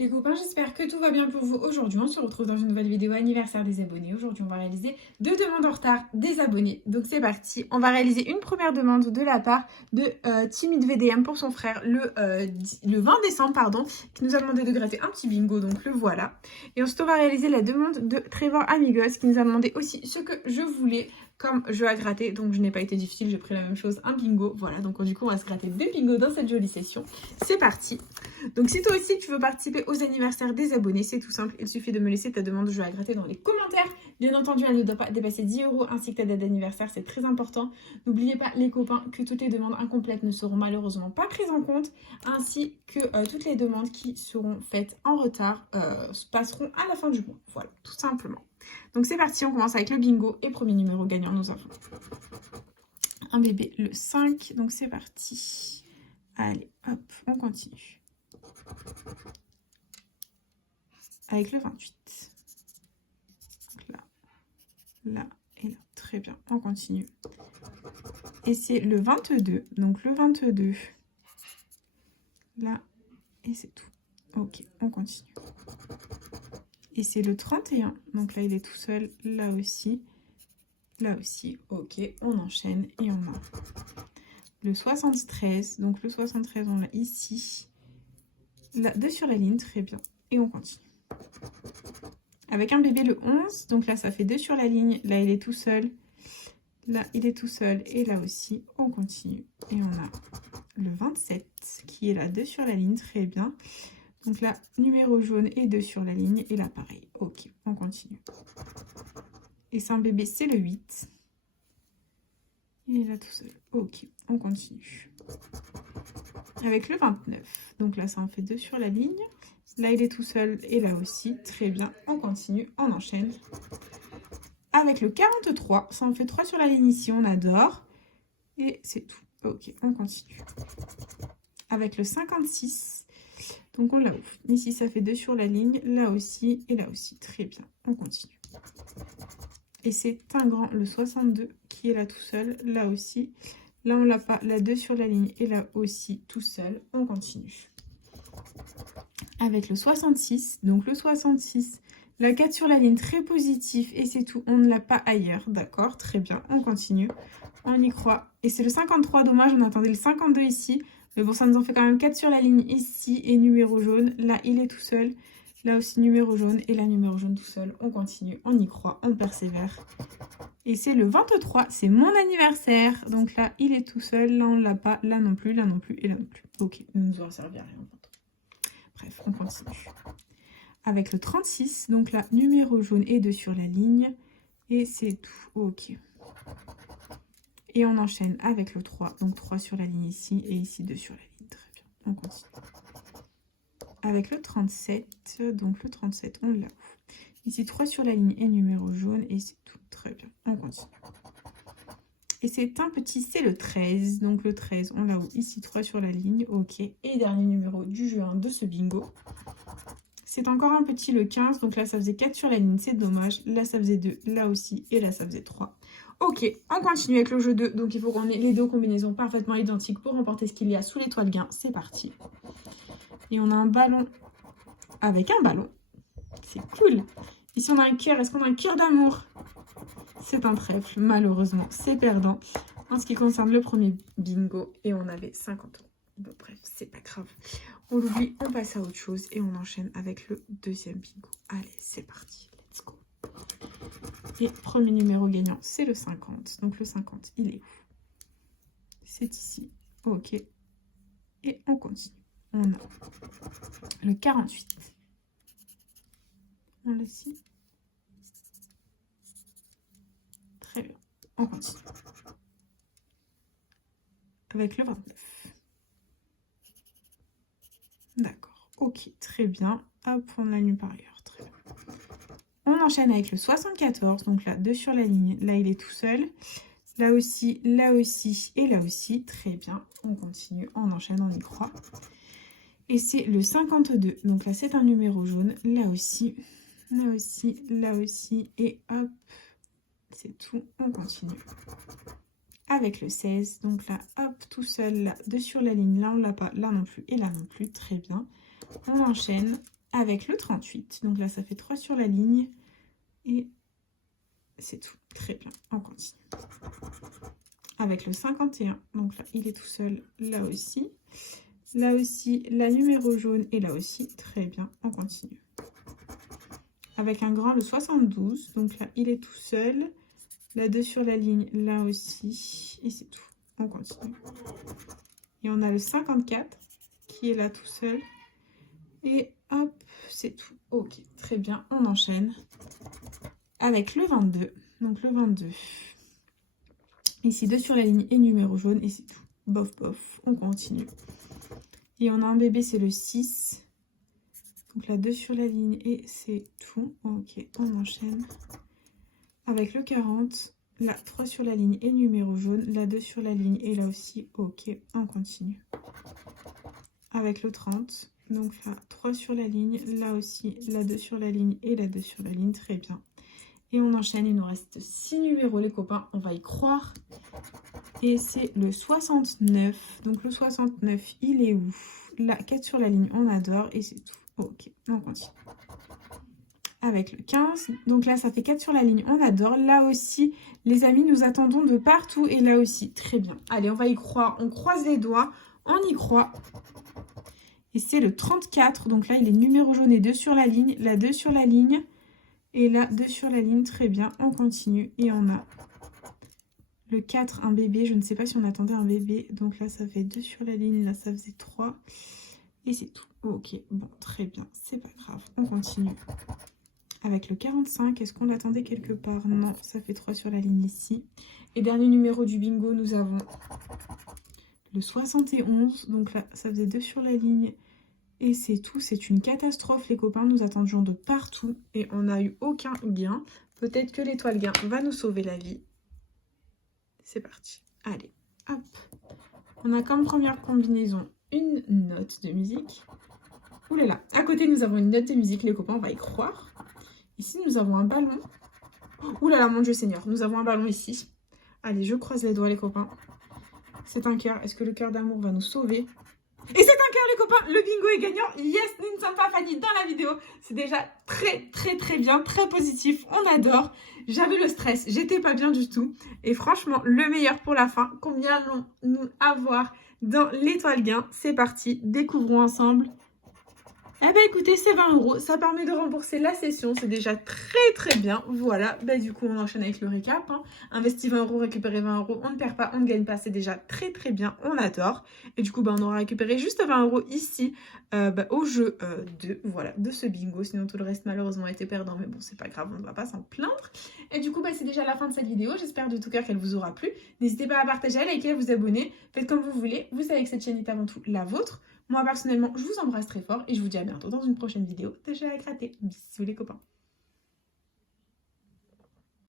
Les copains, j'espère que tout va bien pour vous. Aujourd'hui, on se retrouve dans une nouvelle vidéo anniversaire des abonnés. Aujourd'hui, on va réaliser 2 demandes en retard des abonnés. Donc c'est parti. On va réaliser une première demande de la part de Timide VDM pour son frère le 20 décembre, pardon, qui nous a demandé de gratter un petit bingo. Donc le voilà. Et ensuite, on va réaliser la demande de Trevor Amigos qui nous a demandé aussi ce que je voulais comme jeu à gratter. Donc je n'ai pas été difficile, j'ai pris la même chose, un bingo. Voilà, donc du coup, on va se gratter 2 bingos dans cette jolie session. C'est parti. Donc si toi aussi tu veux participer aux anniversaires des abonnés, c'est tout simple, il suffit de me laisser ta demande de jeu à gratter dans les commentaires. Bien entendu, elle ne doit pas dépasser 10 € ainsi que ta date d'anniversaire, c'est très important. N'oubliez pas les copains que toutes les demandes incomplètes ne seront malheureusement pas prises en compte, ainsi que toutes les demandes qui seront faites en retard se passeront à la fin du mois. Voilà, tout simplement. Donc c'est parti, on commence avec le bingo et premier numéro gagnant, nous avons un bébé le 5, donc c'est parti. Allez, hop, on continue. Avec le 28. Donc là, là et là. Très bien, on continue. Et c'est le 22. Donc le 22. Là, et c'est tout. Ok, on continue. Et c'est le 31. Donc là, il est tout seul. Là aussi. Là aussi. Ok, on enchaîne. Et on a le 73. Donc le 73, on l'a ici. Là, 2 sur la ligne. Très bien. Et on continue. Avec un bébé le 11, donc là ça fait 2 sur la ligne, là il est tout seul, là il est tout seul et là aussi on continue. Et on a le 27 qui est là 2 sur la ligne, très bien. Donc là numéro jaune et 2 sur la ligne et là pareil, ok, on continue. Et c'est un bébé, c'est le 8. Il est là tout seul, ok, on continue. Avec le 29, donc là ça en fait 2 sur la ligne. Là, il est tout seul et là aussi. Très bien, on continue, on enchaîne. Avec le 43, ça en fait 3 sur la ligne ici, on adore. Et c'est tout. Ok, on continue. Avec le 56, donc on l'a ouvre. Ici, ça fait 2 sur la ligne, là aussi et là aussi. Très bien, on continue. Et c'est un grand, le 62, qui est là tout seul, là aussi. Là, on l'a pas, là 2 sur la ligne et là aussi tout seul. On continue. Avec le 66, donc le 66, la 4 sur la ligne, très positif, et c'est tout, on ne l'a pas ailleurs, d'accord, très bien, on continue, on y croit, et c'est le 53, dommage, on attendait le 52 ici, mais bon, ça nous en fait quand même 4 sur la ligne ici, et numéro jaune, là, il est tout seul, là aussi, numéro jaune, et là, numéro jaune tout seul, on continue, on y croit, on persévère, et c'est le 23, c'est mon anniversaire, donc là, il est tout seul, là, on ne l'a pas, là non plus, et là non plus, ok, il ne nous aura servi à rien. Bref, on continue. Avec le 36, donc là, numéro jaune et 2 sur la ligne. Et c'est tout. Ok. Et on enchaîne avec le 3. Donc 3 sur la ligne ici et ici 2 sur la ligne. Très bien. On continue. Avec le 37, donc le 37, on l'a. Ici 3 sur la ligne et numéro jaune et c'est tout. Très bien. On continue. Et c'est un petit, c'est le 13. Donc le 13, on l'a où? Ici 3 sur la ligne. Ok. Et dernier numéro du juin de ce bingo. C'est encore un petit, le 15. Donc là, ça faisait 4 sur la ligne. C'est dommage. Là, ça faisait 2. Là aussi. Et là, ça faisait 3. Ok. On continue avec le jeu 2. Donc il faut qu'on ait les deux combinaisons parfaitement identiques pour remporter ce qu'il y a sous l'étoile gain. C'est parti. Et on a un ballon avec un ballon. C'est cool. Ici, on a un cœur. Est-ce qu'on a un cœur d'amour? C'est un trèfle, malheureusement, c'est perdant en ce qui concerne le premier bingo et on avait 50 €. Bon, bref, c'est pas grave. On l'oublie, on passe à autre chose et on enchaîne avec le deuxième bingo. Allez, c'est parti, let's go. Et premier numéro gagnant, c'est le 50. Donc le 50, il est où? C'est ici. Ok. Et on continue. On a le 48. On l'a ici. Très bien. On continue. Avec le 29. D'accord. Ok, très bien. Hop, on l'a mis par ailleurs. Très bien. On enchaîne avec le 74. Donc là, 2 sur la ligne. Là, il est tout seul. Là aussi et là aussi. Très bien. On continue. On enchaîne, on y croit. Et c'est le 52. Donc là, c'est un numéro jaune. Là aussi. Là aussi. Là aussi. Et hop. C'est tout. On continue. Avec le 16. Donc là, hop, tout seul. Là, 2 sur la ligne. Là, on l'a pas. Là non plus. Et là non plus. Très bien. On enchaîne. avec le 38. Donc là, ça fait 3 sur la ligne. Et c'est tout. Très bien. On continue. Avec le 51. Donc là, il est tout seul. Là aussi. Là aussi, la numéro jaune. Et là aussi. Très bien. On continue. Avec un grand, le 72. Donc là, il est tout seul. La 2 sur la ligne. Là aussi. Et c'est tout. On continue. Et on a le 54 qui est là tout seul. Et hop, c'est tout. Ok, très bien. On enchaîne avec le 22. Donc le 22. Ici, 2 sur la ligne et numéro jaune. Et c'est tout. Bof, bof. On continue. Et on a un bébé, c'est le 6. Donc là, 2 sur la ligne et c'est tout. Ok, on enchaîne. Avec le 40. Là, 3 sur la ligne et numéro jaune. Là, 2 sur la ligne et là aussi. Ok, on continue. Avec le 30. Donc là, 3 sur la ligne. Là aussi, la 2 sur la ligne et la 2 sur la ligne. Très bien. Et on enchaîne. Il nous reste 6 numéros, les copains. On va y croire. Et c'est le 69. Donc le 69, il est où? Là, 4 sur la ligne, on adore. Et c'est tout. Ok, on continue. Avec le 15. Donc là, ça fait 4 sur la ligne, on adore. Là aussi, les amis, nous attendons de partout. Et là aussi, très bien. Allez, on va y croire. On croise les doigts. On y croit. Et c'est le 34. Donc là, il est numéro jaune et 2 sur la ligne. Là, 2 sur la ligne. Et là, 2 sur la ligne. Très bien. On continue. Et on a le 4, un bébé. Je ne sais pas si on attendait un bébé. Donc là, ça fait 2 sur la ligne. Là, ça faisait 3. Et c'est tout. Ok. Bon, très bien. C'est pas grave. On continue. Avec le 45, est-ce qu'on l'attendait quelque part? Non, ça fait 3 sur la ligne ici. Et dernier numéro du bingo, nous avons le 71. Donc là, ça faisait 2 sur la ligne. Et c'est tout. C'est une catastrophe, les copains. Nous attendions de partout. Et on n'a eu aucun gain. Peut-être que l'étoile gain va nous sauver la vie. C'est parti. Allez, hop. On a comme première combinaison une note de musique. Ouh là là. À côté, nous avons une note de musique, les copains. On va y croire. Ici, nous avons un ballon. Ouh là là, mon Dieu Seigneur. Nous avons un ballon ici. Allez, je croise les doigts, les copains. C'est un cœur. Est-ce que le cœur d'amour va nous sauver? Et c'est un cœur, les copains. Le bingo est gagnant. Yes, nous ne sommes pas Fanny dans la vidéo. C'est déjà très bien, très positif. On adore. J'avais le stress. J'étais pas bien du tout. Et franchement, le meilleur pour la fin. Combien allons-nous avoir dans l'étoile gain? C'est parti. Découvrons ensemble. Eh bien écoutez, c'est 20 €, ça permet de rembourser la session, c'est déjà très bien. Voilà, bah, du coup on enchaîne avec le récap. Hein. Investi 20 €, récupérer 20 €, on ne perd pas, on ne gagne pas, c'est déjà très bien, on adore. Et du coup bah, on aura récupéré juste 20 € ici au jeu de ce bingo. Sinon tout le reste malheureusement a été perdant, mais bon c'est pas grave, on ne va pas s'en plaindre. Et du coup bah, c'est déjà la fin de cette vidéo, j'espère de tout cœur qu'elle vous aura plu. N'hésitez pas à partager, à liker, à vous abonner, faites comme vous voulez. Vous savez que cette chaîne est avant tout la vôtre. Moi, personnellement, je vous embrasse très fort et je vous dis à bientôt dans une prochaine vidéo de Jeux à gratter. Bisous les copains.